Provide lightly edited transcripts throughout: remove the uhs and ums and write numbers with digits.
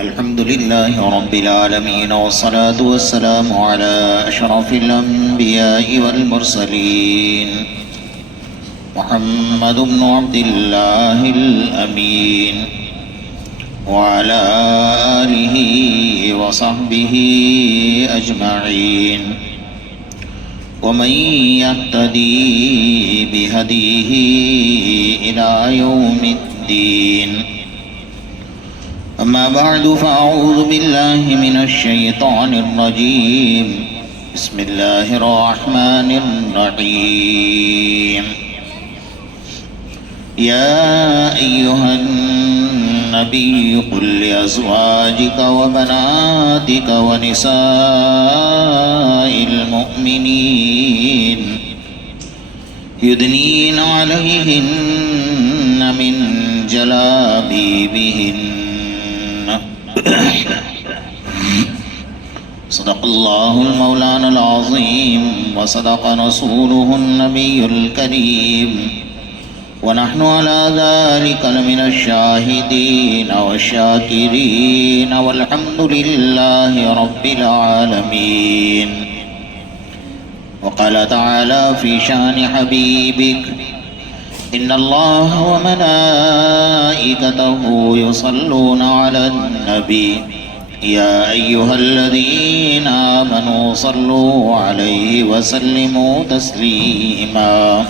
الحمد لله رب العالمين والصلاة والسلام على أشرف الأنبياء والمرسلين محمد بن عبد الله الأمين وعلى آله وصحبه أجمعين ومن يهتدي بهديه إلى يوم الدين. أما بعد فأعوذ بالله من الشيطان الرجيم. بسم الله الرحمن الرحيم. يا أيها النبي قل لأزواجك وبناتك ونساء المؤمنين يدنين عليهن من جلابيبهن. صدق الله المولانا العظيم وصدق رسوله النبي الكريم ونحن على ذلك لمن الشاهدين والشاكرين والحمد لله رب العالمين. وقال تعالى في شان حبيبك إن الله وملائكته يصلون على النبي يا أيها الذين آمنوا صلوا عليه وسلموا تسليما.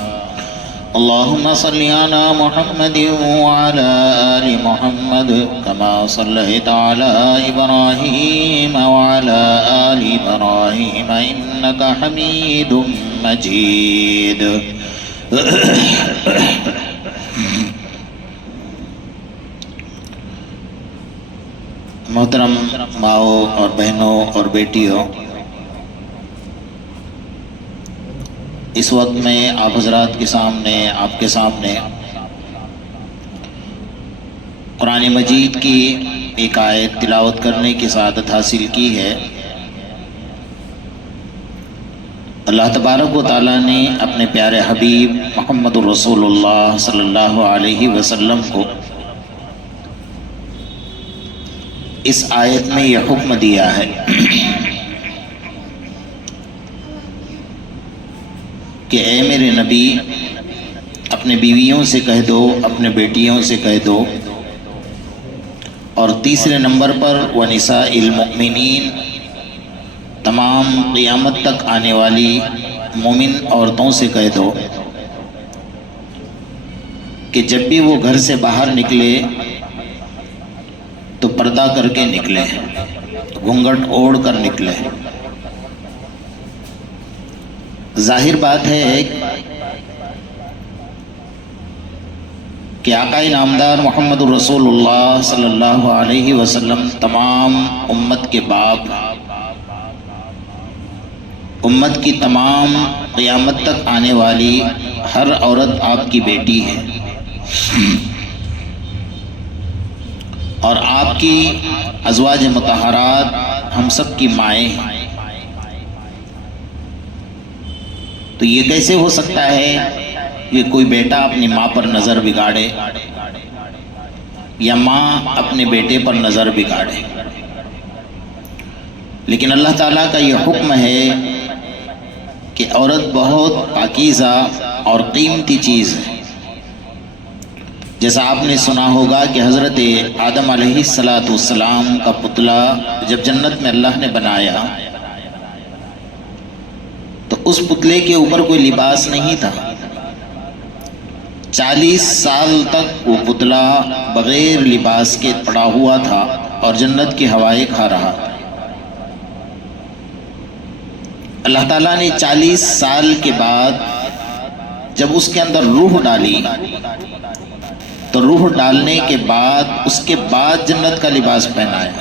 اللهم صل على محمد وعلى آل محمد كما صليت على إبراهيم وعلى آل إبراهيم إنك حميد مجيد. محترم ماؤں اور بہنوں اور بیٹیوں، اس وقت میں آپ حضرات کے سامنے آپ کے سامنے قرآن مجید کی ایک آیت تلاوت کرنے کی سعادت حاصل کی ہے. اللہ تبارک و تعالیٰ نے اپنے پیارے حبیب محمد الرسول اللہ صلی اللہ علیہ وسلم کو اس آیت میں یہ حکم دیا ہے کہ اے میرے نبی اپنے بیویوں سے کہہ دو، اپنے بیٹیوں سے کہہ دو، اور تیسرے نمبر پر وَنِسَاءِ الْمُؤْمِنِينَ تمام قیامت تک آنے والی مومن عورتوں سے کہہ دو کہ جب بھی وہ گھر سے باہر نکلے تو پردہ کر کے نکلے، گھونگھٹ اوڑھ کر نکلے. ظاہر بات ہے کہ آقا نامدار محمد الرسول اللہ صلی اللہ علیہ وسلم تمام امت کے باپ، امت کی تمام قیامت تک آنے والی ہر عورت آپ کی بیٹی ہے، اور آپ کی ازواج مطہرات ہم سب کی مائیں ہیں. تو یہ کیسے ہو سکتا ہے کہ کوئی بیٹا اپنی ماں پر نظر بگاڑے یا ماں اپنے بیٹے پر نظر بگاڑے؟ لیکن اللہ تعالیٰ کا یہ حکم ہے کہ عورت بہت پاکیزہ اور قیمتی چیز ہے. جیسا آپ نے سنا ہوگا کہ حضرت آدم علیہ السلام کا پتلا جب جنت میں اللہ نے بنایا تو اس پتلے کے اوپر کوئی لباس نہیں تھا. 40 سال تک وہ پتلا بغیر لباس کے پڑا ہوا تھا اور جنت کی ہوائیں کھا رہا. اللہ تعالیٰ نے 40 سال کے بعد جب اس کے اندر روح ڈالی تو روح ڈالنے کے بعد اس کے بعد جنت کا لباس پہنایا.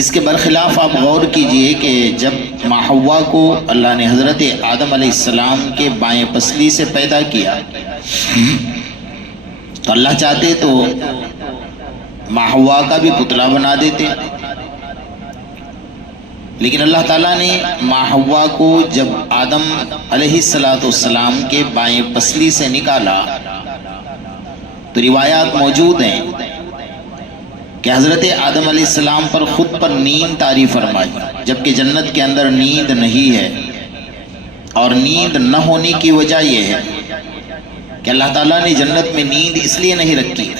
اس کے برخلاف آپ غور کیجئے کہ جب ماں حوا کو اللہ نے حضرت آدم علیہ السلام کے بائیں پسلی سے پیدا کیا تو اللہ چاہتے تو ماں حوا کا بھی پتلا بنا دیتے، لیکن اللہ تعالیٰ نے ماں حوا کو جب آدم علیہ السلام کے بائیں پسلی سے نکالا تو روایات موجود ہیں کہ حضرت آدم علیہ السلام پر خود پر نیند طاری فرمائی، جبکہ جنت کے اندر نیند نہیں ہے، اور نیند نہ ہونے کی وجہ یہ ہے کہ اللہ تعالیٰ نے جنت میں نیند اس لیے نہیں رکھی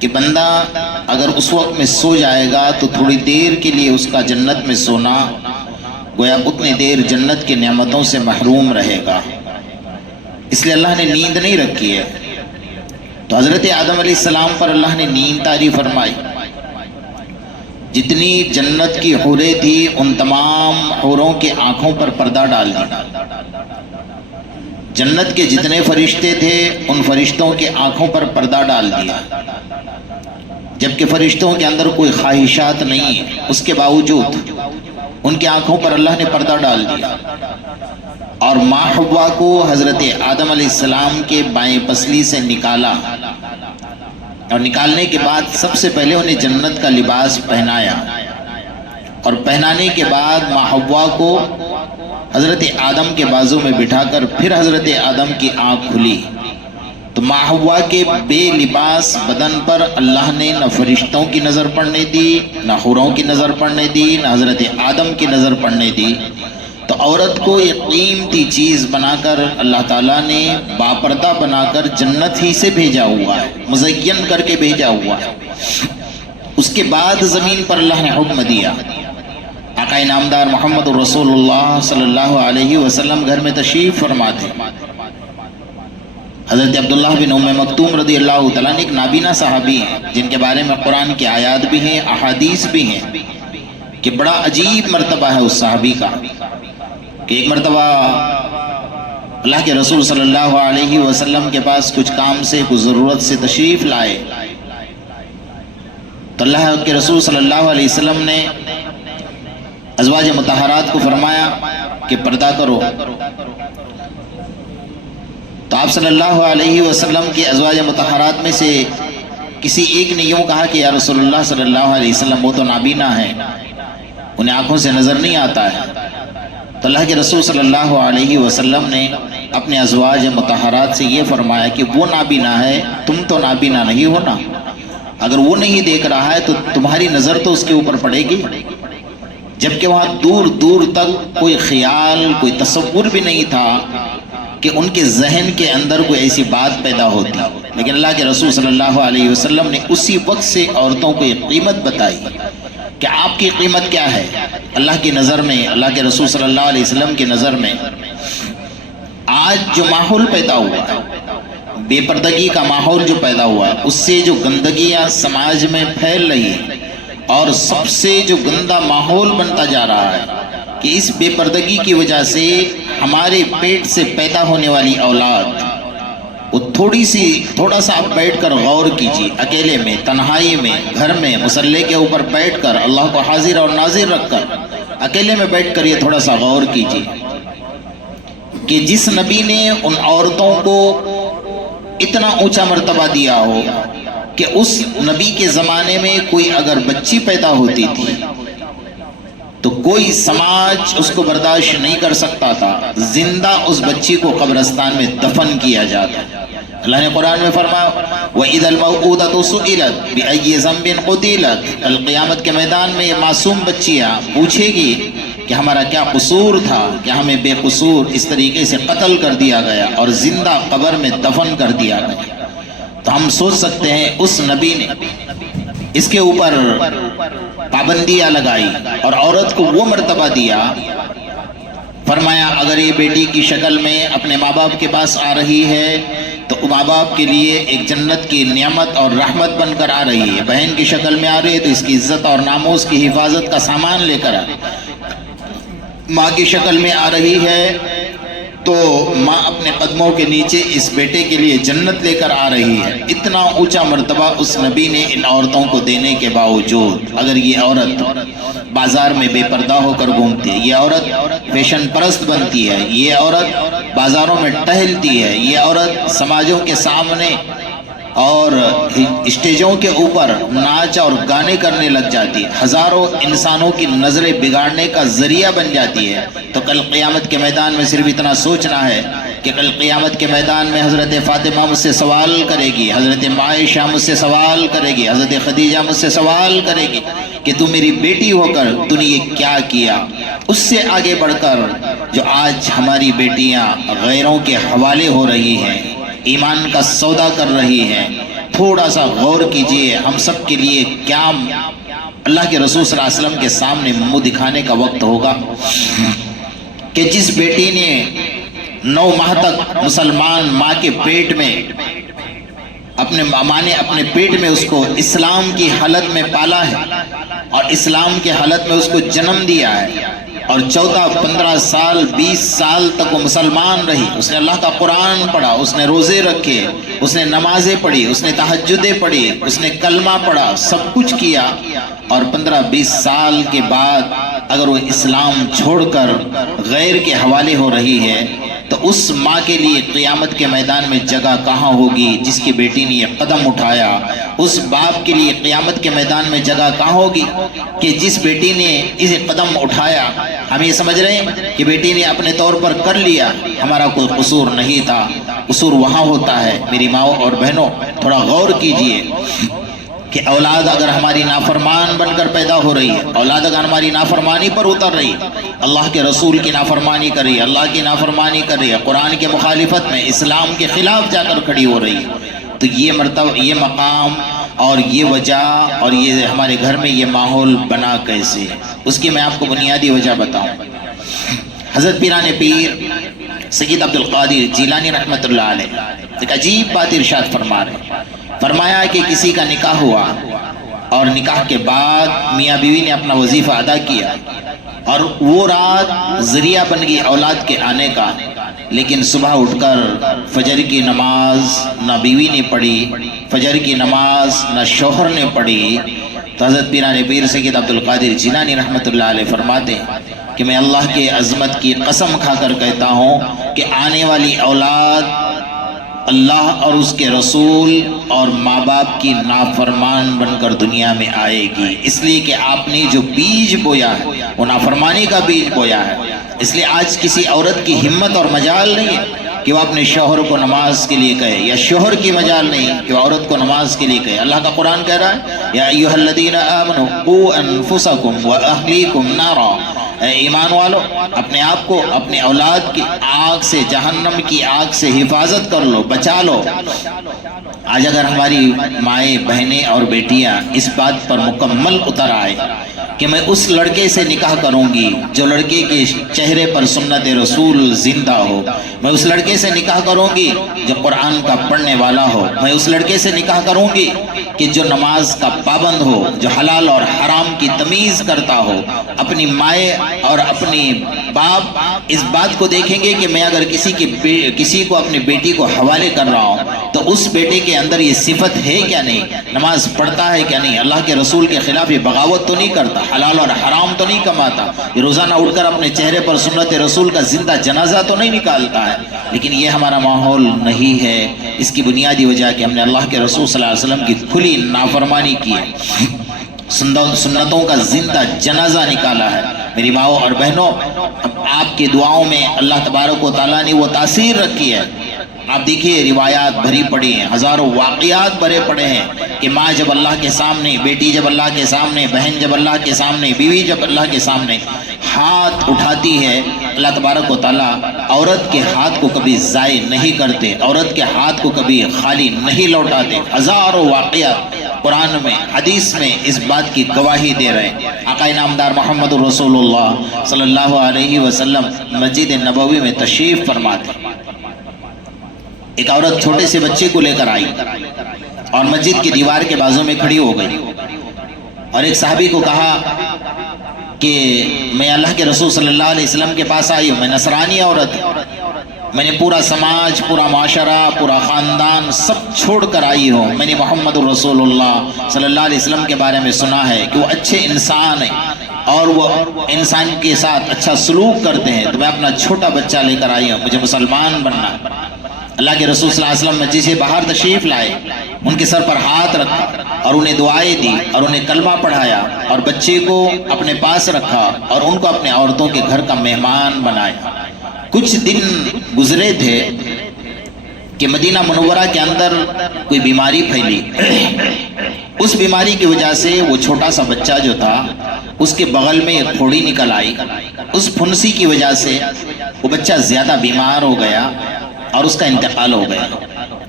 کہ بندہ اگر اس وقت میں سو جائے گا تو تھوڑی دیر کے لیے اس کا جنت میں سونا گویا اتنی دیر جنت کی نعمتوں سے محروم رہے گا، اس لیے اللہ نے نیند نہیں رکھی ہے۔ تو حضرت آدم علیہ السلام پر اللہ نے نیند طاری فرمائی، جتنی جنت کی حوریں تھی ان تمام حوروں کے آنکھوں پر پردہ ڈال دیا، جنت کے جتنے فرشتے تھے ان فرشتوں کے آنکھوں پر پردہ ڈال دیا، جبکہ فرشتوں کے اندر کوئی خواہشات نہیں ہے، اس کے باوجود ان کی آنکھوں پر اللہ نے پردہ ڈال دیا، اور ماں حوا کو حضرت آدم علیہ السلام کے بائیں پسلی سے نکالا، اور نکالنے کے بعد سب سے پہلے انہیں جنت کا لباس پہنایا، اور پہنانے کے بعد ماں حوا کو حضرت آدم کے بازو میں بٹھا کر پھر حضرت آدم کی آنکھ کھلی، تو ماں حوا کے بے لباس بدن پر اللہ نے نہ فرشتوں کی نظر پڑنے دی، نہ حوروں کی نظر پڑنے دی، نہ حضرت آدم کی نظر پڑنے دی۔ تو عورت کو ایک قیمتی چیز بنا کر اللہ تعالیٰ نے باپردہ بنا کر جنت ہی سے بھیجا ہوا ہے، مزین کر کے بھیجا ہوا ہے۔ اس کے بعد زمین پر اللہ نے حکم دیا، آقا نامدار محمد رسول اللہ صلی اللہ علیہ وسلم گھر میں تشریف فرما تھے۔ حضرت عبداللہ بن ام مکتوم رضی اللہ تعالیٰ نے ایک نابینا صحابی ہیں جن کے بارے میں قرآن کی آیات بھی ہیں، احادیث بھی ہیں، کہ بڑا عجیب مرتبہ ہے اس صحابی کا، کہ ایک مرتبہ اللہ کے رسول صلی اللہ علیہ وسلم کے پاس کچھ کام سے کچھ ضرورت سے تشریف لائے، تو اللہ کے رسول صلی اللہ علیہ وسلم نے ازواج مطہرات کو فرمایا کہ پردہ کرو، تو آپ صلی اللہ علیہ وسلم کی ازواج مطہرات میں سے کسی ایک نے یوں کہا کہ یا رسول اللہ صلی اللہ علیہ وسلم وہ تو نابینا ہیں، انہیں آنکھوں سے نظر نہیں آتا ہے۔ تو اللہ کے رسول صلی اللہ علیہ وسلم نے اپنے ازواج مطہرات سے یہ فرمایا کہ وہ نابینا ہے، تم تو نابینا نہیں ہونا، اگر وہ نہیں دیکھ رہا ہے تو تمہاری نظر تو اس کے اوپر پڑے گی، جبکہ وہاں دور دور تک کوئی خیال، کوئی تصور بھی نہیں تھا کہ ان کے ذہن کے اندر کوئی ایسی بات پیدا ہوتی، لیکن اللہ کے رسول صلی اللہ علیہ وسلم نے اسی وقت سے عورتوں کو یہ قیمت بتائی کہ آپ کی قیمت کیا ہے اللہ کی نظر میں، اللہ کے رسول صلی اللہ علیہ وسلم کی نظر میں۔ آج جو ماحول پیدا ہوا ہے، بے پردگی کا ماحول جو پیدا ہوا ہے، اس سے جو گندگیاں سماج میں پھیل رہی ہیں، اور سب سے جو گندا ماحول بنتا جا رہا ہے کہ اس بے پردگی کی وجہ سے ہمارے پیٹ سے پیدا ہونے والی اولاد، وہ تھوڑا سا آپ بیٹھ کر غور کیجیے، اکیلے میں، تنہائی میں، گھر میں مصلے کے اوپر بیٹھ کر اللہ کو حاضر اور ناظر رکھ کر اکیلے میں بیٹھ کر یہ تھوڑا سا غور کیجیے کہ جس نبی نے ان عورتوں کو اتنا اونچا مرتبہ دیا ہو کہ اس نبی کے زمانے میں کوئی اگر بچی پیدا ہوتی تھی تو کوئی سماج اس کو برداشت نہیں کر سکتا تھا، زندہ اس بچی کو قبرستان میں دفن کیا جاتا۔ اللہ نے قرآن میں فرمایا وَإِذَا الْمَوْءُودَةُ سُئِلَتْ بِأَيِّ ذَنبٍ قُتِلَتْ، کل قیامت کے میدان میں یہ معصوم بچیاں پوچھے گی کہ ہمارا کیا قصور تھا کہ ہمیں بے قصور اس طریقے سے قتل کر دیا گیا اور زندہ قبر میں دفن کر دیا گیا۔ تو ہم سوچ سکتے ہیں اس نبی نے اس کے اوپر پابندیاں لگائی اور عورت کو وہ مرتبہ دیا، فرمایا اگر یہ بیٹی کی شکل میں اپنے ماں باپ کے پاس آ رہی ہے تو ماں باپ کے لیے ایک جنت کی نعمت اور رحمت بن کر آ رہی ہے، بہن کی شکل میں آ رہی ہے تو اس کی عزت اور ناموس کی حفاظت کا سامان لے کر آ رہی ہے، ماں کی شکل میں آ رہی ہے تو ماں اپنے قدموں کے نیچے اس بیٹے کے لیے جنت لے کر آ رہی ہے۔ اتنا اونچا مرتبہ اس نبی نے ان عورتوں کو دینے کے باوجود اگر یہ عورت بازار میں بے پردہ ہو کر گھومتی ہے، یہ عورت فیشن پرست بنتی ہے، یہ عورت بازاروں میں ٹہلتی ہے، یہ عورت سماجوں کے سامنے اور اسٹیجوں کے اوپر ناچ اور گانے کرنے لگ جاتی ہے، ہزاروں انسانوں کی نظریں بگاڑنے کا ذریعہ بن جاتی ہے، تو کل قیامت کے میدان میں صرف اتنا سوچنا ہے کہ کل قیامت کے میدان میں حضرت فاطمہ مجھ سے سوال کرے گی، حضرت عائشہ مجھ سے سوال کرے گی، حضرت خدیجہ مجھ سے سوال کرے گی کہ تو میری بیٹی ہو کر تو نے یہ کیا کیا۔ اس سے آگے بڑھ کر جو آج ہماری بیٹیاں غیروں کے حوالے ہو رہی ہیں، ایمان کا سودا کر رہی ہیں، تھوڑا سا غور کیجئے ہم سب کے لیے کیا اللہ کے رسول صلی اللہ علیہ وسلم کے سامنے منہ دکھانے کا وقت ہوگا کہ جس بیٹی نے 9 ماہ تک مسلمان ماں کے پیٹ میں ماں نے اپنے پیٹ میں اس کو اسلام کی حالت میں پالا ہے اور اسلام کی حالت میں اس کو جنم دیا ہے، اور 14 15 سال 20 سال تک وہ مسلمان رہی، اس نے اللہ کا قرآن پڑھا، اس نے روزے رکھے، اس نے نمازیں پڑھی، اس نے تہجدیں پڑھی، اس نے کلمہ پڑھا، سب کچھ کیا، اور 15 20 سال کے بعد اگر وہ اسلام چھوڑ کر غیر کے حوالے ہو رہی ہے تو اس ماں کے لیے قیامت کے میدان میں جگہ کہاں ہوگی جس کی بیٹی نے یہ قدم اٹھایا؟ اس باپ کے لیے قیامت کے میدان میں جگہ کہاں ہوگی کہ جس بیٹی نے اسے قدم اٹھایا؟ ہم یہ سمجھ رہے ہیں کہ بیٹی نے اپنے طور پر کر لیا، ہمارا کوئی قصور نہیں تھا، قصور وہاں ہوتا ہے۔ میری ماؤں اور بہنوں، تھوڑا غور کیجئے کہ اولاد اگر ہماری نافرمان بن کر پیدا ہو رہی ہے، اولاد اگر ہماری نافرمانی پر اتر رہی ہے، اللہ کے رسول کی نافرمانی کر رہی ہے، اللہ کی نافرمانی کر رہی ہے، قرآن کے مخالفت میں اسلام کے خلاف جا کر کھڑی ہو رہی ہے، تو یہ مرتبہ، یہ مقام اور یہ وجہ اور یہ ہمارے گھر میں یہ ماحول بنا کیسے؟ اس کی میں آپ کو بنیادی وجہ بتاؤں۔ حضرت پیران پیر سید عبد القادر جیلانی رحمۃ اللہ علیہ ایک عجیب بات ارشاد فرما رہے، فرمایا کہ کسی کا نکاح ہوا اور نکاح کے بعد میاں بیوی نے اپنا وظیفہ ادا کیا اور وہ رات ذریعہ بن گئی اولاد کے آنے کا، لیکن صبح اٹھ کر فجر کی نماز نہ بیوی نے پڑھی، فجر کی نماز نہ شوہر نے پڑھی، تو حضرت پیران پیر سید عبد القادر جیلانی رحمۃ اللہ علیہ فرماتے ہیں کہ میں اللہ کے عظمت کی قسم کھا کر کہتا ہوں کہ آنے والی اولاد اللہ اور اس کے رسول اور ماں باپ کی نافرمان بن کر دنیا میں آئے گی، اس لیے کہ آپ نے جو بیج بویا ہے وہ نافرمانی کا بیج بویا ہے۔ اس لیے آج کسی عورت کی ہمت اور مجال نہیں ہے کہ وہ اپنے شوہر کو نماز کے لیے کہے، یا شوہر کی مجال نہیں کہ وہ عورت کو نماز کے لیے کہے۔ اللہ کا قرآن کہہ رہا ہے یا ایھا الذین آمنوا قوا انفسکم واہلیکم نارا، اے ایمان والو اپنے آپ کو اپنے اولاد کی آگ سے، جہنم کی آگ سے حفاظت کر لو، بچا لو۔ آج اگر ہماری مائیں بہنیں اور بیٹیاں اس بات پر مکمل اتر آئے کہ میں اس لڑکے سے نکاح کروں گی جو لڑکے کے چہرے پر سنت رسول زندہ ہو، میں اس لڑکے سے نکاح کروں گی جو قرآن کا پڑھنے والا ہو، میں اس لڑکے سے نکاح کروں گی کہ جو نماز کا پابند ہو، جو حلال اور حرام کی تمیز کرتا ہو، اپنی مائیں اور اپنی باپ اس بات کو دیکھیں گے کہ میں اگر کسی کو اپنی بیٹی کو حوالے کر رہا ہوں تو اس بیٹے کے اندر یہ صفت ہے کیا نہیں، نماز پڑھتا ہے کیا نہیں، اللہ کے رسول کے خلاف یہ بغاوت تو نہیں کرتا، حلال اور حرام تو نہیں کماتا، یہ روزانہ اٹھ کر اپنے چہرے پر سنت رسول کا زندہ جنازہ تو نہیں نکالتا ہے۔ لیکن یہ ہمارا ماحول نہیں ہے، اس کی بنیادی وجہ کہ ہم نے اللہ کے رسول صلی اللہ علیہ وسلم کی کھلی نافرمانی کی ہے، سنتوں کا زندہ جنازہ نکالا ہے۔ میری ماؤں اور بہنوں، آپ کی دعاؤں میں اللہ تبارک و تعالیٰ نے وہ تاثیر رکھی ہے۔ آپ دیکھیے روایات بھری پڑی ہیں، ہزاروں واقعات بھرے پڑے ہیں کہ ماں جب اللہ کے سامنے، بیٹی جب اللہ کے سامنے، بہن جب اللہ کے سامنے، بیوی جب اللہ کے سامنے ہاتھ اٹھاتی ہے، اللہ تبارک و تعالیٰ عورت کے ہاتھ کو کبھی ضائع نہیں کرتے، عورت کے ہاتھ کو کبھی خالی نہیں لوٹاتے۔ ہزاروں واقعات قرآن میں، حدیث میں اس بات کی گواہی دے رہے ہیں۔ آقا نامدار محمد رسول اللہ صلی اللہ علیہ وسلم مسجد نبوی میں تشریف فرماتے، ایک عورت چھوٹے سے بچے کو لے کر آئی اور مسجد کی دیوار کے بازو میں کھڑی ہو گئی اور ایک صحابی کو کہا کہ میں اللہ کے رسول صلی اللہ علیہ وسلم کے پاس آئی ہوں، میں نصرانی عورت ہوں، میں نے پورا سماج، پورا معاشرہ، پورا خاندان سب چھوڑ کر آئی ہوں، میں نے محمد رسول اللہ صلی اللہ علیہ وسلم کے بارے میں سنا ہے کہ وہ اچھے انسان ہیں اور وہ انسان کے ساتھ اچھا سلوک کرتے ہیں، تو میں اپنا چھوٹا بچہ لے کر آئی ہوں، مجھے مسلمان بننا ہے۔ اللہ کے رسول صلی اللہ علیہ وسلم مسجد سے باہر تشریف لائے، ان کے سر پر ہاتھ رکھا اور انہیں دعائیں دی اور انہیں کلمہ پڑھایا اور بچے کو اپنے پاس رکھا اور ان کو اپنے عورتوں کے گھر کا مہمان بنایا۔ کچھ دن گزرے تھے کہ مدینہ منورہ کے اندر کوئی بیماری پھیلی. اس بیماری کی وجہ سے وہ چھوٹا سا بچہ جو تھا اس کے بغل میں ایک پھوڑی نکل آئی. اس پھنسی کی وجہ سے وہ بچہ زیادہ بیمار ہو گیا اور اس کا انتقال ہو گیا.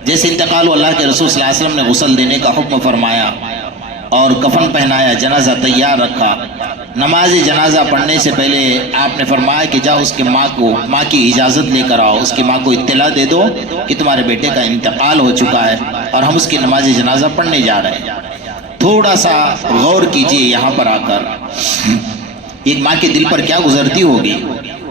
جیسے انتقال ہو اللہ کے رسول صلی اللہ علیہ وسلم نے غسل دینے کا حکم فرمایا اور کفن پہنایا، جنازہ تیار رکھا. نماز جنازہ پڑھنے سے پہلے آپ نے فرمایا کہ جاؤ اس کے ماں کی اجازت لے کر آؤ، اس کی ماں کو اطلاع دے دو کہ تمہارے بیٹے کا انتقال ہو چکا ہے اور ہم اس کی نماز جنازہ پڑھنے جا رہے ہیں. تھوڑا سا غور کیجئے یہاں پر آ کر، ایک ماں کے دل پر کیا گزرتی ہوگی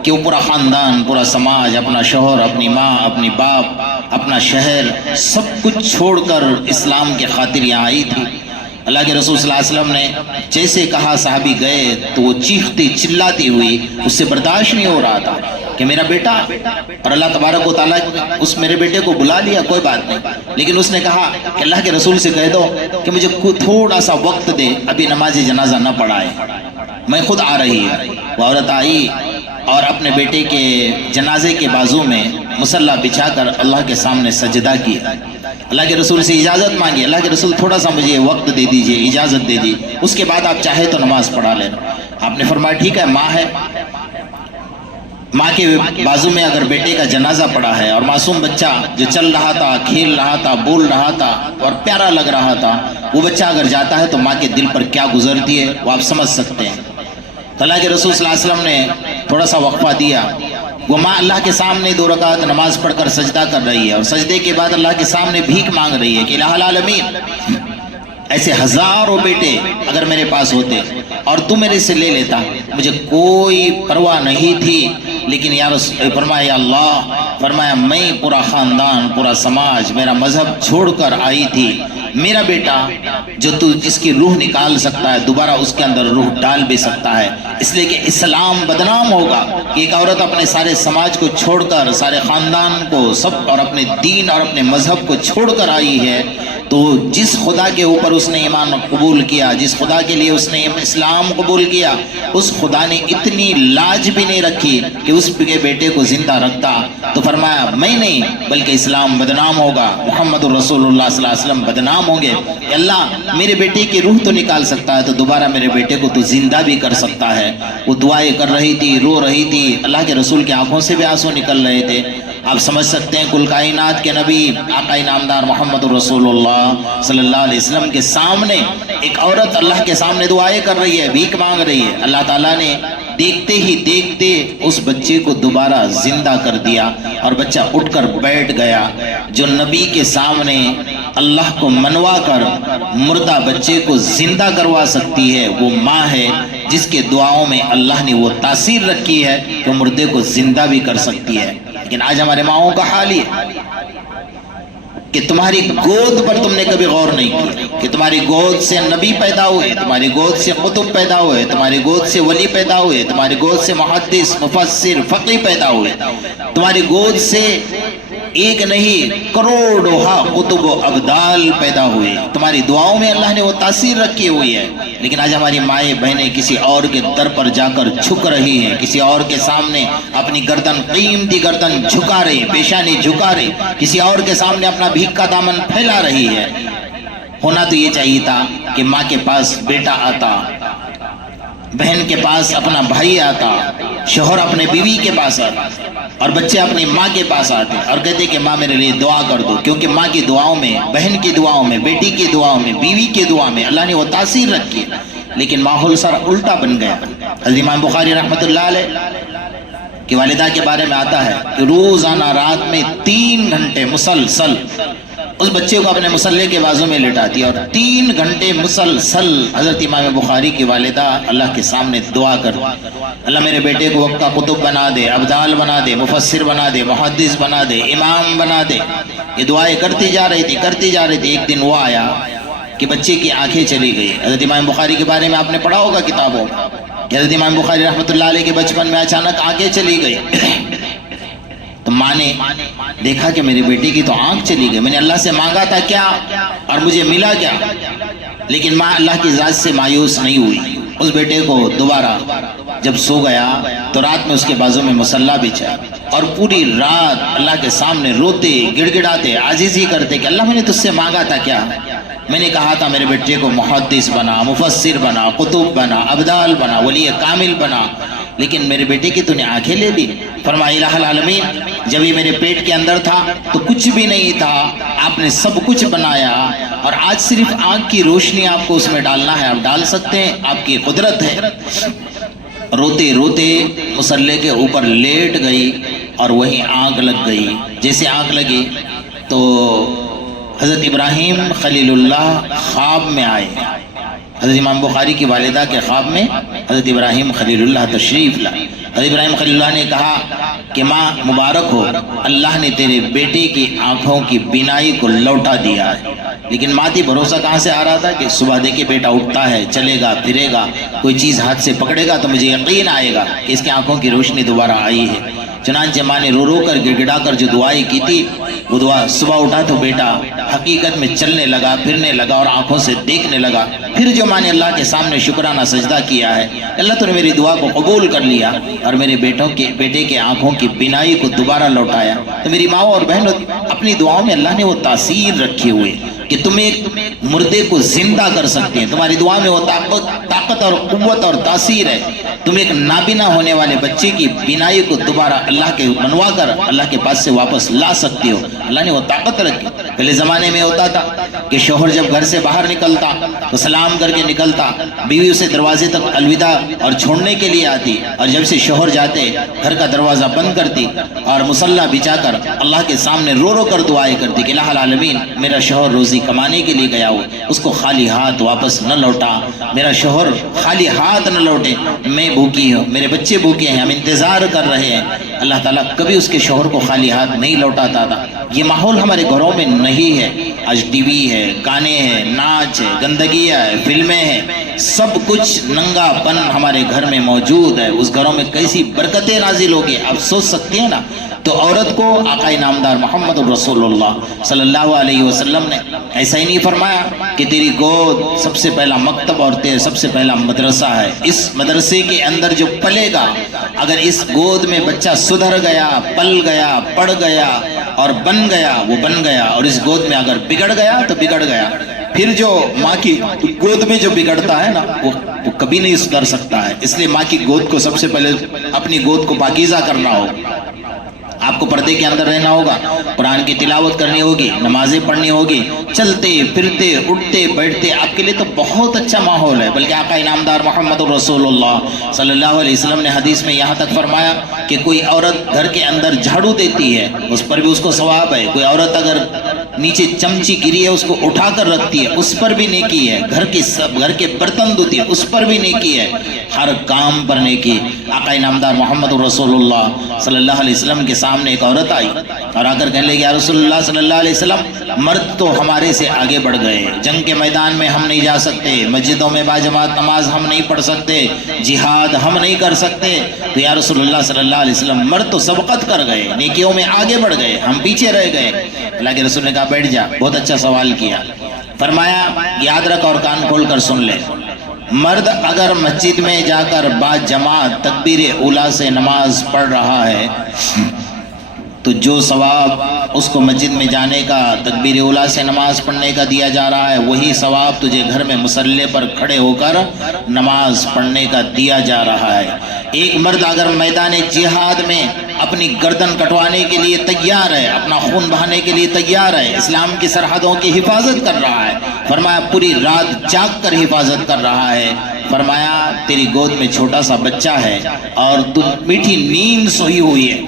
کہ وہ پورا خاندان، پورا سماج، اپنا شوہر، اپنی ماں، اپنی باپ، اپنا شہر، سب کچھ چھوڑ کر اسلام کے خاطر یہاں آئی تھی. اللہ کے رسول صلی اللہ علیہ وسلم نے جیسے کہا صحابی گئے تو وہ چیختی چلاتی ہوئی، اس سے برداشت نہیں ہو رہا تھا کہ میرا بیٹا، اور اللہ تبارک و تعالیٰ اس میرے بیٹے کو بلا لیا، کوئی بات نہیں، لیکن اس نے کہا کہ اللہ کے رسول سے کہہ دو کہ مجھے تھوڑا سا وقت دے، ابھی نماز جنازہ نہ پڑھائے، میں خود آ رہی ہے. وہ عورت آئی اور اپنے بیٹے کے جنازے کے بازو میں مصلی بچھا کر اللہ کے سامنے سجدہ کیا. اللہ کے رسول سے اجازت مانگی، اللہ کے رسول تھوڑا سا مجھے وقت دے دیجئے، اجازت دے دیجئے، اس کے بعد آپ چاہے تو نماز پڑھا لینا. آپ نے فرمایا ٹھیک ہے، ماں ہے، ماں کے بازو میں اگر بیٹے کا جنازہ پڑا ہے اور معصوم بچہ جو چل رہا تھا، کھیل رہا تھا، بول رہا تھا اور پیارا لگ رہا تھا، وہ بچہ اگر جاتا ہے تو ماں کے دل پر کیا گزرتی ہے وہ آپ سمجھ سکتے ہیں. تو اللہ کے رسول صلی اللہ علیہ وسلم نے تھوڑا سا وقفہ دیا. وہ ماں اللہ کے سامنے 2 رکعت نماز پڑھ کر سجدہ کر رہی ہے اور سجدے کے بعد اللہ کے سامنے بھیک مانگ رہی ہے کہ الہ العالمین، ایسے ہزاروں بیٹے اگر میرے پاس ہوتے اور تو میرے سے لے لیتا، مجھے کوئی پرواہ نہیں تھی، لیکن یا رسول، فرمایا یا اللہ، فرمایا میں پورا خاندان، پورا سماج، میرا مذہب چھوڑ کر آئی تھی. میرا بیٹا جو تو جس کی روح نکال سکتا ہے دوبارہ اس کے اندر روح ڈال بھی سکتا ہے، اس لیے کہ اسلام بدنام ہوگا کہ ایک عورت اپنے سارے سماج کو چھوڑ کر، سارے خاندان کو سب اور اپنے دین اور اپنے مذہب کو چھوڑ کر آئی ہے. تو جس خدا کے اوپر اس نے ایمان قبول کیا، جس خدا کے لیے اس نے اسلام قبول کیا، اس خدا نے اتنی لاج بھی نہیں رکھی کہ اس کے بیٹے کو زندہ رکھتا. تو فرمایا میں نہیں بلکہ اسلام بدنام ہوگا، محمد الرسول اللہ صلی اللہ علیہ وسلم بدنام ہوں گے. کہ اللہ میرے بیٹے کی روح تو نکال سکتا ہے تو دوبارہ میرے بیٹے کو تو زندہ بھی کر سکتا ہے. وہ دعائیں کر رہی تھی، رو رہی تھی، اللہ کے رسول کی آنکھوں سے بھی آنسو نکل رہے تھے. آپ سمجھ سکتے ہیں کل کائنات کے نبی آقا انعامدار محمد الرسول اللہ صلی اللہ علیہ وسلم کے سامنے ایک عورت اللہ کے سامنے دعائیں کر رہی ہے، بھیک مانگ رہی ہے. اللہ تعالیٰ نے دیکھتے ہی دیکھتے اس بچے کو دوبارہ زندہ کر دیا اور بچہ اٹھ کر بیٹھ گیا. جو نبی کے سامنے اللہ کو منوا کر مردہ بچے کو زندہ کروا سکتی ہے وہ ماں ہے، جس کے دعاؤں میں اللہ نے وہ تاثیر رکھی ہے کہ مردے کو زندہ بھی کر سکتی ہے. لیکن آج ہمارے ماؤں کا حال یہ کہ تمہاری گود پر تم نے کبھی غور نہیں کیا کہ تمہاری گود سے نبی پیدا ہوئے، تمہاری گود سے قطب پیدا ہوئے، تمہاری گود سے ولی پیدا ہوئے، تمہاری گود سے محدث، مفسر، فقی پیدا ہوئے، تمہاری گود سے ایک نہیں کروڑوں قطب و ابدال پیدا ہوئے. تمہاری دعاؤں میں اللہ نے وہ تاثیر رکھی ہوئی ہے. لیکن آج ہماری مائیں بہنیں کسی اور کے در پر جا کر جھک رہی ہیں، کسی اور کے سامنے اپنی گردن، قیمتی گردن جھکا رہی، پیشانی جھکا رہی، کسی اور کے سامنے اپنا بھیک کا دامن پھیلا رہی ہے. ہونا تو یہ چاہیے تھا کہ ماں کے پاس بیٹا آتا، بہن کے پاس اپنا بھائی آتا، شوہر اپنے بیوی کے پاس آتا اور بچے اپنی ماں کے پاس آتے اور کہتے کہ ماں میرے لیے دعا کر دو. کیونکہ ماں کی دعاؤں میں، بہن کی دعاؤں میں، بیٹی کی دعاؤں میں، بیوی کی دعا میں اللہ نے وہ تاثیر رکھی. لیکن ماحول سارا الٹا بن گیا. حضرت امام بخاری رحمۃ اللہ علیہ کی والدہ کے بارے میں آتا ہے کہ روزانہ رات میں 3 گھنٹے مسلسل اس بچے کو اپنے مسلح کے بازو میں لٹاتی اور 3 گھنٹے مسلسل حضرت امام بخاری کی والدہ اللہ کے سامنے دعا کرتی، اللہ میرے بیٹے کو وقت کا قطب بنا دے، ابدال بنا دے، مفسر بنا دے، محدث بنا دے، امام بنا دے. یہ دعائیں کرتی جا رہی تھی. ایک دن وہ آیا کہ بچے کی آنکھیں چلی گئی. حضرت امام بخاری کے بارے میں آپ نے پڑھا ہوگا کتابوں کہ حضرت امام بخاری رحمۃ اللہ علیہ کے بچپن میں اچانک آنکھیں چلی گئی. تو ماں نے دیکھا کہ میری بیٹی کی تو آنکھ چلی گئی، میں نے اللہ سے مانگا تھا کیا اور مجھے ملا کیا. لیکن ماں اللہ کی ذات سے مایوس نہیں ہوئی، اس بیٹے کو دوبارہ جب سو گیا تو رات میں اس کے بازو میں مصلا بچھا اور پوری رات اللہ کے سامنے روتے گڑ گڑاتے عاجزی کرتے کہ اللہ میں نے تجھ سے مانگا تھا کیا؟ میں نے کہا تھا میرے بیٹے کو محدث بنا، مفسر بنا، قطب بنا، ابدال بنا، ولی کامل بنا، لیکن میرے بیٹے کی تو نے آنکھیں لے لی۔ فرمایا الہ العالمین جب یہ میرے پیٹ کے اندر تھا تو کچھ بھی نہیں تھا، آپ نے سب کچھ بنایا اور آج صرف آنکھ کی روشنی آپ کو اس میں ڈالنا ہے، آپ ڈال سکتے ہیں، آپ کی قدرت ہے۔ روتے روتے مصلے کے اوپر لیٹ گئی اور وہیں آگ لگ گئی۔ جیسے آگ لگی تو حضرت ابراہیم خلیل اللہ خواب میں آئے۔ حضرت امام بخاری کی والدہ کے خواب میں حضرت ابراہیم خلیل اللہ تشریف لائے۔ حضرت ابراہیم خلیل اللہ نے کہا کہ ماں مبارک ہو، اللہ نے تیرے بیٹے کی آنکھوں کی بینائی کو لوٹا دیا ہے۔ لیکن ماں تھی، بھروسہ کہاں سے آ رہا تھا کہ صبح دیکھے بیٹا اٹھتا ہے، چلے گا، پھرے گا، کوئی چیز ہاتھ سے پکڑے گا تو مجھے یقین آئے گا کہ اس کی آنکھوں کی روشنی دوبارہ آئی ہے۔ چنانچہ ماں نے رو رو کر گڑ گڑا کر جو دعائیں کی تھی وہ دعا، صبح اٹھا تو بیٹا حقیقت میں چلنے لگا، پھرنے لگا اور آنکھوں سے دیکھنے لگا۔ پھر جو ماں نے اللہ کے سامنے شکرانہ سجدہ کیا ہے، اللہ تو نے میری دعا کو قبول کر لیا اور میرے بیٹے کے آنکھوں کی بینائی کو دوبارہ لوٹایا۔ تو میری ماں اور بہنوں، اپنی دعاؤں میں اللہ نے وہ تاثیر رکھی ہوئے کہ تم ایک مردے کو زندہ کر سکتے ہیں، تمہاری دعا میں وہ طاقت اور قوت اور تاثیر ہے۔ تم ایک نابینا ہونے والے بچے کی بینائی کو دوبارہ اللہ کے منوا کر اللہ کے پاس سے واپس لا سکتے ہو۔ اللہ نے وہ طاقت رکھی۔ پہلے زمانے میں ہوتا تھا کہ شوہر جب گھر سے باہر نکلتا تو سلام کر کے نکلتا، بیوی اسے دروازے تک الوداع اور چھوڑنے کے لیے آتی، اور جب سے شوہر جاتے گھر کا دروازہ بند کرتی اور مصلا بچھا کر اللہ کے سامنے رو رو کر دعائیں کرتی کہ الہ العالمین میرا شوہر روزی کمانے کے لیے گیا ہو، اس کو خالی ہاتھ واپس نہ لوٹا، میرا شوہر خالی ہاتھ نہ لوٹے، میں بھوکی ہوں، میرے بچے بھوکے ہیں، ہم انتظار کر رہے ہیں۔ اللہ تعالیٰ کبھی اس کے شوہر کو خالی ہاتھ نہیں لوٹاتا تھا۔ یہ ماحول ہمارے گھروں میں نہیں ہے۔ آج ٹی وی ہے، گانے ہیں، ناچ ہے، گندگیاں ہے، فلمیں ہیں، سب کچھ ننگا پن ہمارے گھر میں موجود ہے۔ اس گھروں میں کیسی برکتیں نازل ہوگی آپ سوچ سکتے ہیں نا۔ تو عورت کو آقا نامدار محمد رسول اللہ صلی اللہ علیہ وسلم نے ایسا ہی نہیں فرمایا کہ تیری گود سب سے پہلا مکتب اور تیرے سب سے پہلا مدرسہ ہے، اس مدرسے کے اندر جو پلے گا، اگر اس گود میں بچہ سدھر گیا، پل گیا، پڑھ گیا اور بن گیا، وہ بن گیا، اور اس گود میں اگر بگڑ گیا تو بگڑ گیا۔ پھر جو ماں کی گود میں جو بگڑتا ہے نا وہ کبھی نہیں سدھر سکتا ہے۔ اس لیے ماں کی گود کو سب سے پہلے اپنی گود کو پاکیزہ کرنا ہوگا، آپ کو پردے کے اندر رہنا ہوگا، قرآن کی تلاوت کرنی ہوگی، نمازیں پڑھنی ہوگی، چلتے پھرتے اٹھتے بیٹھتے آپ کے لیے تو بہت اچھا ماحول ہے۔ بلکہ آقا انعامدار محمد رسول اللہ صلی اللہ علیہ وسلم نے حدیث میں یہاں تک فرمایا کہ کوئی عورت گھر کے اندر جھاڑو دیتی ہے اس پر بھی اس کو ثواب ہے، کوئی عورت اگر نیچے چمچی گری ہے اس کو اٹھا کر رکھتی ہے اس پر بھی نیکی ہے، گھر کے برتن دھوتی ہے اس پر بھی نیکی ہے، ہر کام پر نیکی۔ آقا انعامدار محمد رسول اللہ صلی اللہ علیہ وسلم کے سامنے ایک عورت آئی اور آ کر کہنے لگی یا رسول اللہ صلی اللہ علیہ وسلم، مرد تو ہمارے سے آگے بڑھ گئے، جنگ کے میدان میں ہم نہیں جا سکتے، مسجدوں میں باجماعت نماز ہم نہیں پڑھ سکتے، جہاد ہم نہیں کر سکتے، تو یا رسول اللہ صلی اللہ علیہ وسلم مرد تو سبقت کر گئے، نیکیوں میں آگے بڑھ گئے، ہم پیچھے رہ گئے۔ اللہ کے رسول نے کہا بیٹھ جا، بہت اچھا سوال کیا۔ فرمایا یاد رکھ اور کان کھول کر سن لے، مرد اگر مسجد میں جا کر با جماعت تکبیر اولیٰ سے نماز پڑھ رہا ہے تو جو ثواب اس کو مسجد میں جانے کا، تکبیر اولیٰ سے نماز پڑھنے کا دیا جا رہا ہے، وہی ثواب تجھے گھر میں مصلے پر کھڑے ہو کر نماز پڑھنے کا دیا جا رہا ہے۔ ایک مرد اگر میدان جہاد میں اپنی گردن کٹوانے کے لیے تیار ہے، اپنا خون بہانے کے لیے تیار ہے، اسلام کی سرحدوں کی حفاظت کر رہا ہے، فرمایا پوری رات جاگ کر حفاظت کر رہا ہے، فرمایا تیری گود میں چھوٹا سا بچہ ہے اور تو میٹھی نیند سوئی ہوئی ہے،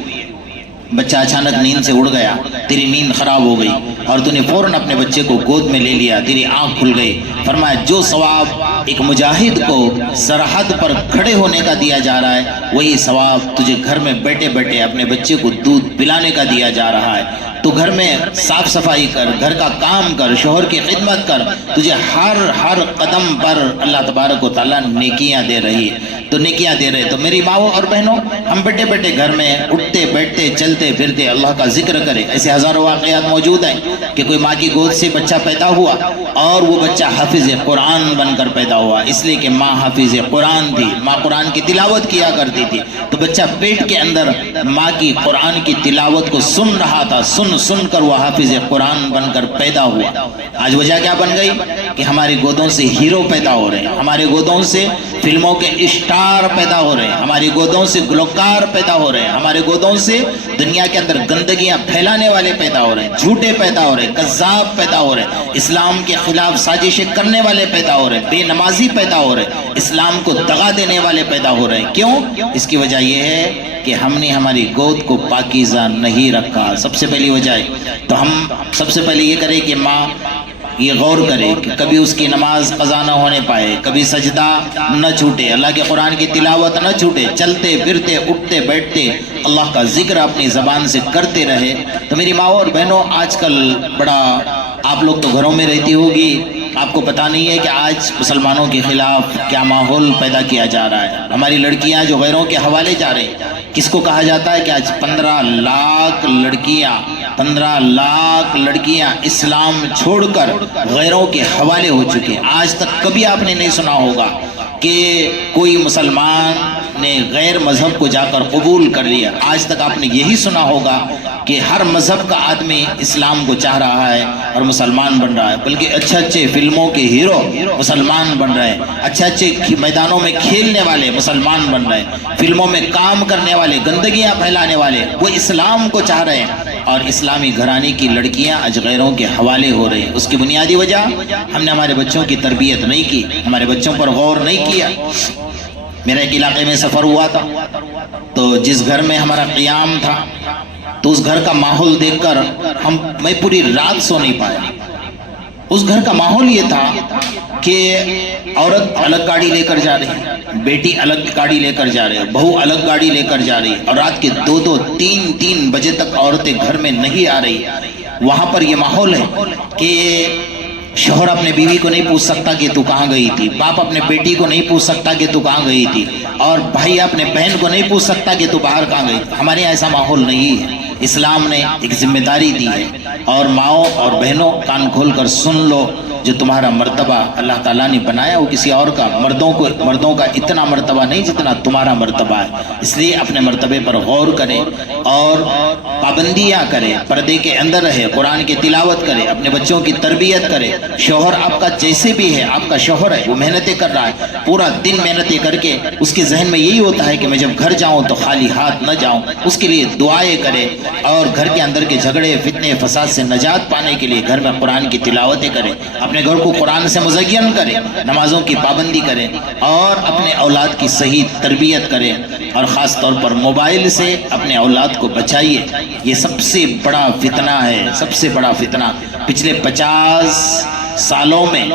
بچہ اچانک نیند سے اڑ گیا، تیری نیند خراب ہو گئی اور تو نے فوراً اپنے بچے کو گود میں لے لیا، تیری آنکھ کھل گئی، فرمایا جو ثواب ایک مجاہد کو سرحد پر کھڑے ہونے کا دیا جا رہا ہے، وہی ثواب تجھے گھر میں بیٹھے بیٹھے اپنے بچے کو دودھ پلانے کا دیا جا رہا ہے۔ تو گھر میں صاف صفائی کر، گھر کا کام کر، شوہر کی خدمت کر، تجھے ہر قدم پر اللہ تبارک و تعالیٰ نیکیاں دے رہی ہے۔ تو نیکیاں دے رہے. تو میری ماؤں اور بہنوں، ہم بیٹھے بیٹھے گھر میں اٹھتے بیٹھتے چلتے پھرتے اللہ کا ذکر کریں. ایسے ہزاروں واقعات موجود ہیں کہ کوئی ماں کی گود سے بچہ پیدا ہوا اور وہ بچہ حافظ قرآن بن کر پیدا ہوا، اس لیے کہ ماں حافظ قرآن تھی، ماں قرآن کی تلاوت کیا کرتی تھی. تو بچہ پیٹ کے اندر ماں کی قرآن کی تلاوت کو سن رہا تھا، سن کر وہ حافظ قرآن بن کر پیدا ہوا. آج وجہ کیا بن گئی کہ ہماری گودوں سے ہیرو پیدا ہو رہے ہیں، ہمارے گودوں سے فلموں کے اسٹار پیدا ہو رہے ہیں، ہماری گودوں سے گلوکار پیدا ہو رہے ہیں، ہمارے گودوں سے دنیا کے اندر گندگیاں پھیلانے والے پیدا ہو رہے ہیں، جھوٹے پیدا ہو رہے ہیں، کذاب پیدا ہو رہے ہیں، اسلام کے خلاف سازشیں کرنے والے پیدا ہو رہے ہیں، بے نمازی پیدا ہو رہے ہیں، اسلام کو دغا دینے والے پیدا ہو رہے ہیں. کیوں؟ اس کی وجہ یہ ہے کہ ہم نے ہماری گود کو پاکیزہ نہیں رکھا. سب سے پہلی وجہ ہے. تو ہم سب سے پہلے یہ کریں کہ ماں یہ غور کرے کہ کبھی اس کی نماز قضا نہ ہونے پائے، کبھی سجدہ نہ چھوٹے، اللہ کے قرآن کی تلاوت نہ چھوٹے، چلتے پھرتے اٹھتے بیٹھتے اللہ کا ذکر اپنی زبان سے کرتے رہے. تو میری ماں اور بہنوں، آج کل بڑا، آپ لوگ تو گھروں میں رہتی ہوگی، آپ کو پتہ نہیں ہے کہ آج مسلمانوں کے خلاف کیا ماحول پیدا کیا جا رہا ہے. ہماری لڑکیاں جو غیروں کے حوالے جا رہی ہیں، کس کو کہا جاتا ہے کہ آج 15 لاکھ لڑکیاں اسلام چھوڑ کر غیروں کے حوالے ہو چکے. آج تک کبھی آپ نے نہیں سنا ہوگا کہ کوئی مسلمان نے غیر مذہب کو جا کر قبول کر لیا. آج تک آپ نے یہی سنا ہوگا کہ ہر مذہب کا آدمی اسلام کو چاہ رہا ہے اور مسلمان بن رہا ہے، بلکہ اچھے فلموں کے ہیرو مسلمان بن رہے ہیں، اچھے میدانوں میں کھیلنے والے مسلمان بن رہے ہیں، فلموں میں کام کرنے والے، گندگیاں پھیلانے والے وہ اسلام کو چاہ رہے ہیں، اور اسلامی گھرانے کی لڑکیاں آج غیروں کے حوالے ہو رہے ہیں. اس کی بنیادی وجہ ہم نے ہمارے بچوں کی تربیت نہیں کی، ہمارے بچوں پر غور نہیں کیا. میرا ایک علاقے میں سفر ہوا تھا، تو جس گھر میں ہمارا قیام تھا تو اس گھر کا ماحول دیکھ کر میں پوری رات سو نہیں پایا. اس گھر کا ماحول یہ تھا کہ عورت الگ گاڑی لے کر جا رہی، بیٹی الگ گاڑی لے کر جا رہی، بہو الگ گاڑی لے کر جا رہی، اور رات کے 2 3 بجے تک عورتیں گھر میں نہیں آ رہی. وہاں پر یہ ماحول ہے کہ شوہر اپنے بیوی کو نہیں پوچھ سکتا کہ تو کہاں گئی تھی، باپ اپنے بیٹی کو نہیں پوچھ سکتا کہ تو کہاں گئی تھی، اور بھائی اپنے بہن کو نہیں پوچھ سکتا کہ تو باہر کہاں گئی. ہمارے یہاں ایسا ماحول نہیں ہے. اسلام نے ایک ذمہ داری دی ہے، اور ماؤں اور بہنوں کان کھول کر سن لو، جو تمہارا مرتبہ اللہ تعالیٰ نے بنایا وہ کسی اور کا، مردوں کا اتنا مرتبہ نہیں جتنا تمہارا مرتبہ ہے. اس لیے اپنے مرتبے پر غور کریں اور پابندیاں کریں، پردے کے اندر رہے، قرآن کی تلاوت کرے، اپنے بچوں کی تربیت کرے. شوہر آپ کا جیسے بھی ہے، آپ کا شوہر ہے، وہ محنتیں کر رہا ہے، پورا دن محنتیں کر کے اس کے ذہن میں یہی ہوتا ہے کہ میں جب گھر جاؤں تو خالی ہاتھ نہ جاؤں. اس کے لیے دعائیں کرے، اور گھر کے اندر کے جھگڑے فتنے فساد سے نجات پانے کے لیے گھر میں قرآن کی تلاوتیں کرے، اپنے گھر کو قرآن سے مزین کرے، نمازوں کی پابندی کرے، اور اپنے اولاد کی صحیح تربیت کرے. اور خاص طور پر موبائل سے اپنے اولاد کو بچائیے. یہ سب سے بڑا فتنہ ہے، سب سے بڑا فتنہ. پچھلے 50 سالوں میں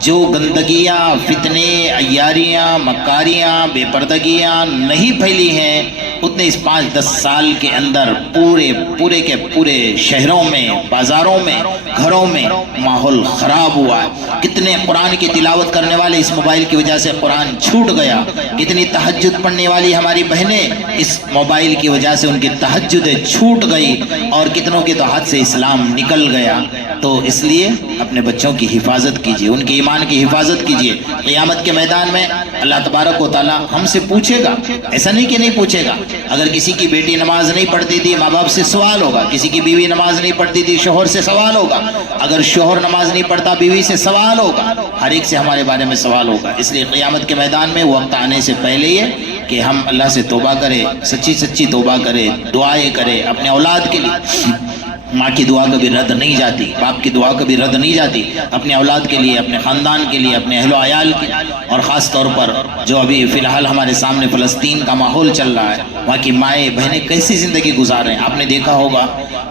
جو گندگیاں، فتنے، عیاریاں، مکاریاں، بے پردگیاں نہیں پھیلی ہیں، اتنے اس 5-10 سال کے اندر پورے کے پورے شہروں میں، بازاروں میں، گھروں میں ماحول خراب ہوا ہے. کتنے قرآن کی تلاوت کرنے والے اس موبائل کی وجہ سے قرآن چھوٹ گیا. کتنی تہجد پڑھنے والی ہماری بہنیں اس موبائل کی وجہ سے ان کی تہجدیں چھوٹ گئی، اور کتنوں کے تو ہاتھ سے اسلام نکل گیا. تو اس لیے اپنے بچوں کی حفاظت کیجیے، ان کے ایمان کی حفاظت کیجیے. قیامت کے میدان میں اللہ تبارک و تعالی ہم سے پوچھے گا، ایسا نہیں کہ نہیں پوچھے گا. اگر کسی کی بیٹی نماز نہیں پڑھتی تھی، ماں باپ سے سوال ہوگا. کسی کی بیوی نماز نہیں پڑھتی تھی، شوہر سے سوال ہوگا. اگر شوہر نماز نہیں پڑھتا، بیوی سے سوال ہوگا. ہر ایک سے ہمارے بارے میں سوال ہوگا. اس لیے قیامت کے میدان میں وقت آنے سے پہلے یہ کہ ہم اللہ سے توبہ کریں، سچی توبہ کریں، دعائیں کریں اپنے اولاد کے لیے. ماں کی دعا کبھی رد نہیں جاتی، باپ کی دعا کبھی رد نہیں جاتی. اپنے اولاد کے لیے، اپنے خاندان کے لیے، اپنے اہل و عیال کے، اور خاص طور پر جو ابھی فی الحال ہمارے سامنے فلسطین کا ماحول چل رہا ہے، وہاں کی مائیں بہنیں کیسی زندگی گزار رہے ہیں. آپ نے دیکھا ہوگا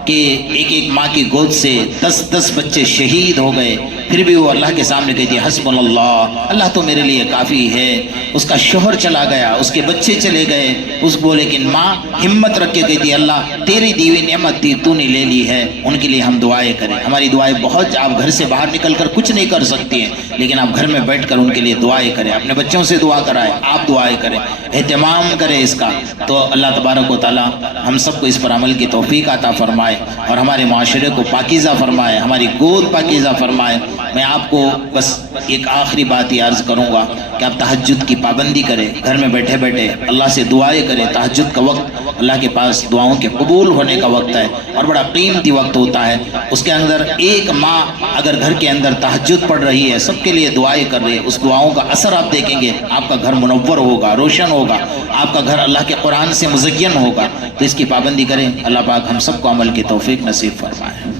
کہ ایک ماں کی گود سے 10 بچے شہید ہو گئے. پھر بھی وہ اللہ کے سامنے کہتی ہے حسبنا اللہ، اللہ تو میرے لیے کافی ہے۔ اس کا شوہر چلا گیا، اس کے بچے چلے گئے، اس کو لیکن ماں ہمت رکھ کے کہتی ہے اللہ تیری دی ہوئی نعمت تھی، تو نے لے لی ہے، ان کے لیے ہم دعائیں کریں۔ ہماری دعائیں بہت، آپ گھر سے باہر نکل کر کچھ نہیں کر سکتی ہیں، لیکن آپ گھر میں بیٹھ کر ان کے لیے دعائیں کریں، اپنے بچوں سے دعا کرائیں، آپ دعائیں کریں، اہتمام کریں اس کا۔ تو اللہ تبارک و تعالی ہم سب کو اس پر عمل کی توفیق عطا فرمائے اور ہمارے معاشرے کو پاکیزہ فرمائے، ہماری گود پاکیزہ فرمائے۔ میں آپ کو بس ایک آخری بات یہ عرض کروں گا کہ آپ تہجد کی پابندی کریں، گھر میں بیٹھے بیٹھے اللہ سے دعائیں کریں۔ تہجد کا وقت اللہ کے پاس دعاؤں کے قبول ہونے کا وقت ہے اور بڑا قیمتی وقت ہوتا ہے۔ اس کے اندر ایک ماں اگر گھر کے اندر تہجد پڑھ رہی ہے، سب کے لیے دعائیں کر رہی ہے، اس دعاؤں کا اثر آپ دیکھیں گے، آپ کا گھر منور ہوگا، روشن ہوگا، آپ کا گھر اللہ کے قرآن سے مزین ہوگا۔ تو اس کی پابندی کریں، اللہ پاک ہم سب کو عمل کی توفیق نصیب فرمائے۔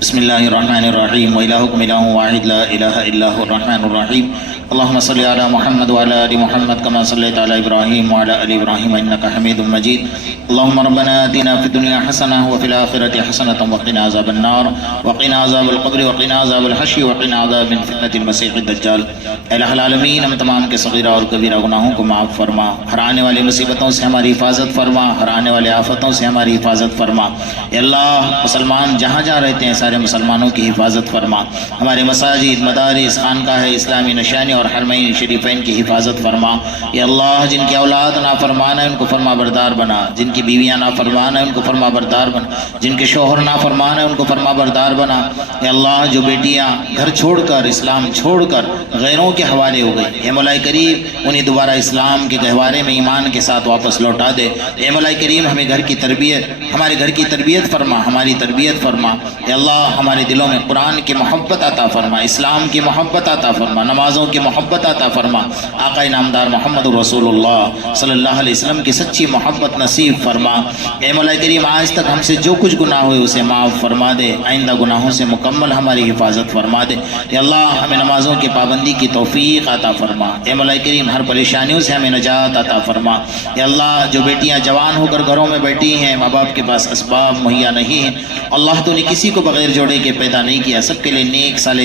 بسم اللہ الرحمن الرحیم وإلہکم الہ واحد لا الہ الا هو الرحمن الرحیم اللہم صلی علی محمد وعلی آل محمد کما صلیت علی ابراہیم وعلی آل ابراہیم انکا حمید مجید اللہم ربنا آتنا فی الدنیا حسنہ وفی الآخرۃ حسنۃ وقنا عذاب النار وقنا عذاب القبر وقنا عذاب الحشر وقنا عذاب من فتنة المسیح الدجال۔ اے الہ العالمین ہم تمام کے صغیرہ اور کبیرہ گناہوں کو معاف فرما، ہر آنے والی مصیبتوں سے ہماری حفاظت فرما، ہر آنے والے آفتوں سے ہماری حفاظت فرما۔ اے اللہ مسلمان جہاں جہاں رہتے ہیں سارے مسلمانوں کی حفاظت فرما، ہمارے مساجد، مدارس، خانقاہ اسلامی نشانی اور حرمین شریفین کی حفاظت فرما۔ اے اللہ جن کی اولاد نافرمان ہے ان کو فرما بردار بنا، جن کی بیویاں نافرمان ہیں ان کو فرما بردار بنا، جن کے شوہر نافرمان ہیں ان کو فرما بردار بنا۔ اے اللہ جو بیٹیاں گھر چھوڑ کر، اسلام چھوڑ کر غیروں کے حوالے ہو گئی، اے مولا کریم انہیں دوبارہ اسلام کے گہوارے میں ایمان کے ساتھ واپس لوٹا دے۔ اے مولا کریم ہمیں گھر کی تربیت، ہمارے گھر کی تربیت فرما، ہماری تربیت فرما۔ اے اللہ ہمارے دلوں میں قرآن کی محبت عطا فرما، اسلام کی محبت عطا فرما، نمازوں کی محبت عطا فرما، آقا نامدار محمد رسول اللہ صلی اللہ علیہ وسلم کی سچی محبت نصیب فرما۔ اے مولا کریم آج تک ہم سے جو کچھ گناہ ہوئے اسے معاف فرما دے، آئندہ گناہوں سے مکمل ہماری حفاظت فرما دے۔ اے اللہ ہمیں نمازوں کی پابندی کی توفیق عطا فرما۔ اے مولا کریم ہر پریشانیوں سے ہمیں نجات عطا فرما۔ اے اللہ جو بیٹیاں جوان ہو کر گھروں میں بیٹھی ہیں، ماں باپ کے پاس اسباب مہیا نہیں ہیں، اللہ تو نے کسی کو بغیر جوڑے کے پیدا نہیں کیا، سب کے لیے نیک صالح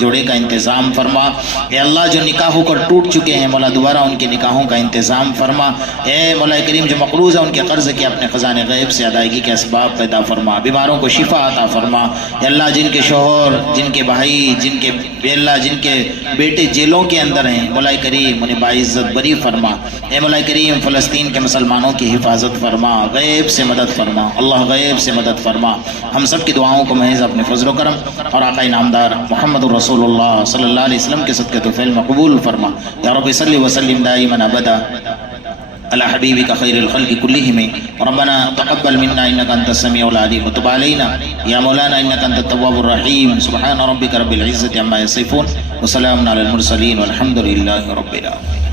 جوڑے کا انتظام فرما۔ اے اللہ جو نکاح ہو کر ٹوٹ چکے ہیں مولا دوبارہ ان کے نکاحوں کا انتظام فرما۔ اے مولا کریم جو مقروض ہیں ان کے قرض کے اپنے خزانے غیب سے ادائیگی کے اسباب پیدا فرما، بیماروں کو شفا عطا فرما۔ اے اللہ جن کے شوہر، جن کے بھائی، جن کے بیلا، جن کے بیٹے جیلوں کے اندر ہیں مولا کریم انہیں باعزت بری فرما۔ اے مولا کریم فلسطین کے مسلمانوں کی حفاظت فرما، غیب سے مدد فرما، اللہ غیب سے مدد فرما۔ ہم سب کی دعاؤں کو محض اپنے فضل و کرم اور آقا نامدار محمد رسول اللہ صلی اللہ علیہ وسلم کے صدقے طفیل مقبول فرما۔ یا رب صلی وسلم دائما ابدا على حبيبك خير الخلق كلهم ربنا تقبل منا انك انت السميع العليم وتب علينا يا مولانا انك انت التواب الرحيم سبحان ربك رب العزة عما يصفون وسلام على المرسلين والحمد لله رب العالمين۔